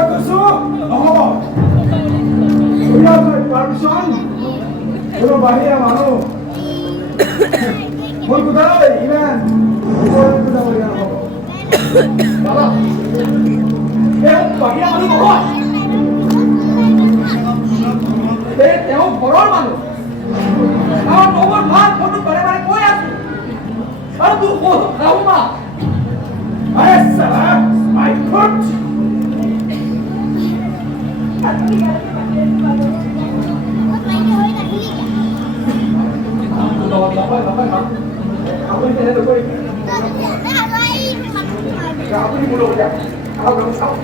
মই কৈছো নহব পারমিশন কোনো বাহিরা মানুষ মই কোথায় ইমান কোথা বলি না বাবা বাহিরা মানুষ নহয় তেওঁ ঘৰৰ মানুহ আৰু নগৰ ভাত ফটো বাৰে বাৰে কৈ আছো আৰু তোৰ ক'ত ৰাহুমা আৰে সালা মাই ফুট আপুনি মোৰ লগত যাওক আহক চাওক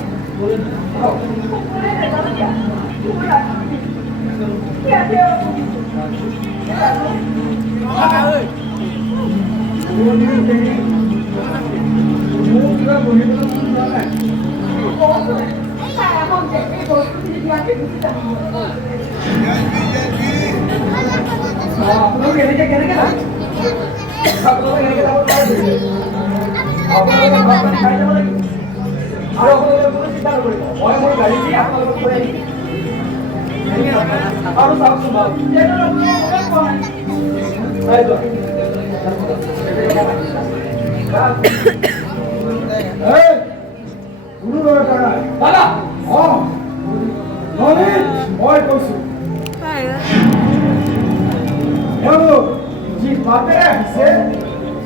जी बातें है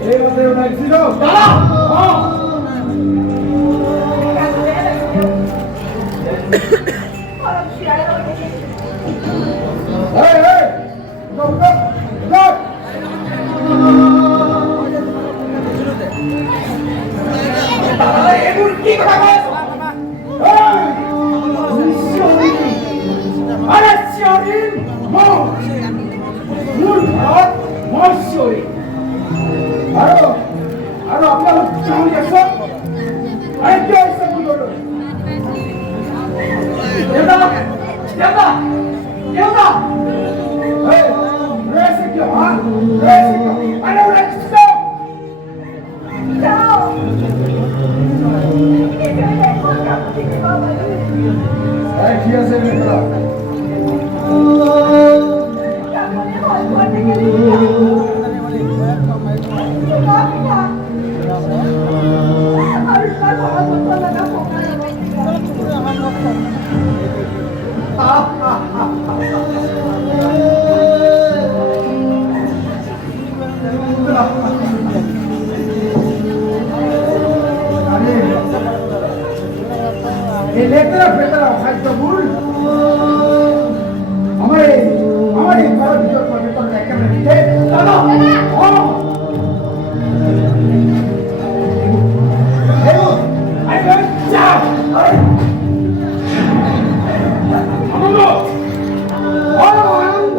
ये बातें उन्हें जीरो दादा हाँ hey hey go go go दादा ये गुड़ की कथा है अरे श्यारीन मो मुर्ख মশরি আরো আরো আপনারা চাও দেখো আরে কি হইছে বলো দেবা দেবা দেবা এই রেসে কি হ্যাঁ রেসে কি আরে রেসে যাও এই কি আছে বেটা लेकर बेटा खाद्य भूल हमारे हमारे भारत जो पर्यटन लेकर बैठे चलो हाँ हेलो आई गॉट जाओ हमलो आनंद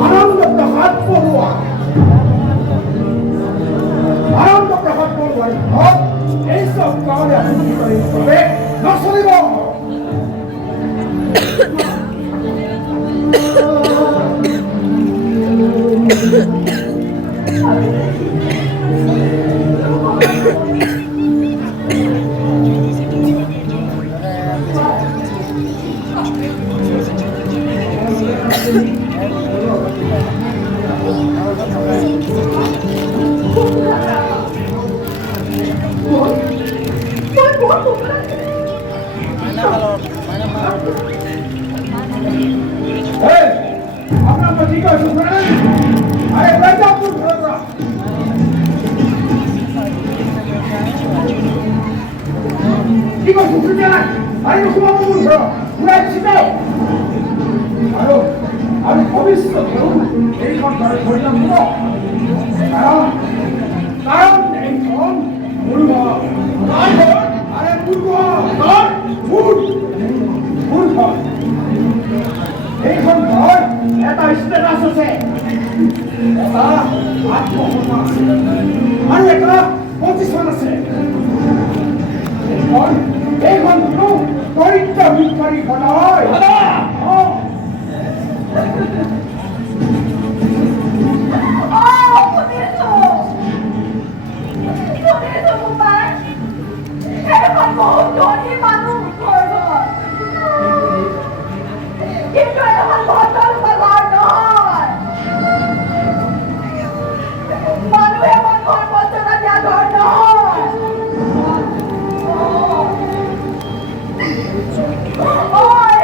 आनंद का हाथ पड़वा आनंद का हाथ पड़वा और ऐसा कार्य नहीं करेंगे न सुनिबो আপনার তো ঠিক আছে শুনেন আরে রাজাপুর ধরা ঠিক আছে শুনতে না আরে সুমাপুর ধরা পুরা ছিটাও আরো আমি ভবিষ্যৎ এই সরকারে ধরলাম না কারণ কারণ এইখন মূর্খ আরে মূর্খ মূর্খ এইখন ঘর এটা ষ্টেটাছ আছে এটা আত্মসন্মান আৰু এটা প্ৰতিষ্ঠান আছে এইখন কোনো দৰিদ্ৰ ভিক্ষাৰী ঘৰ নহয় ধনী মানুহ ঘৰ কিন্তু এখন ভদ্ৰ ঘৰ নহয় মানুহে মানুহৰ বঞ্চনা দিয়া ঘৰ নহয়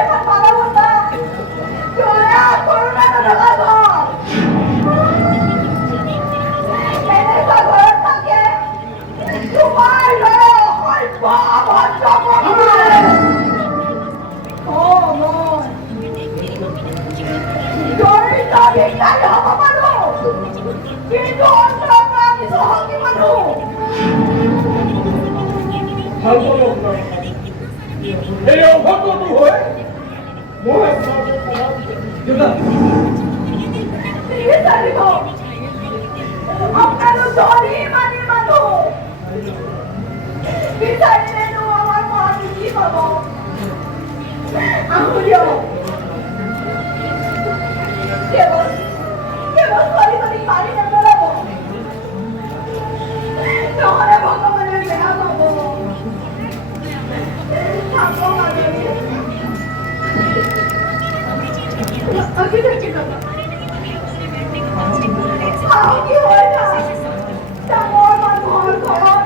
এখন মানৱতা দয়া কৰুণা নথকা ঘৰ এনেকুৱা ঘৰত থাকে তোমাৰ দৰে অসভ্য অভদ্ৰ দৰিদ্ৰ ভিক্ষাৰী হ'ব পাৰোঁ কিন্তু অন্তৰৰ পৰা কিছু শক্তি মানুহ ভাল পালোঁ এই অভদ্ৰটো হয় মই বিচাৰিব আপোনালোক ধনী মানি মানুহ বিচাৰিলেনো আমাৰ মহাটো কি পাব আহো দিয়ক কেৱল ছোৱালীজনীক মাৰি নেপেলাব নহ'লে ভগৱানে বেয়া পাব থাকক আজৰি আগে দেখি যাবা কি হয় না ডাঙৰ মানুহৰ ঘৰত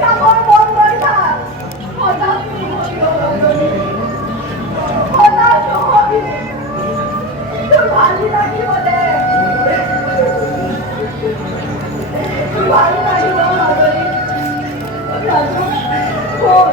ডাঙৰ মন লৈ থাক হঠাৎ নহবি তোৰ ভালি লাগিব দে তোৰ ভালি লাগিব মাজনী ৰাজু বল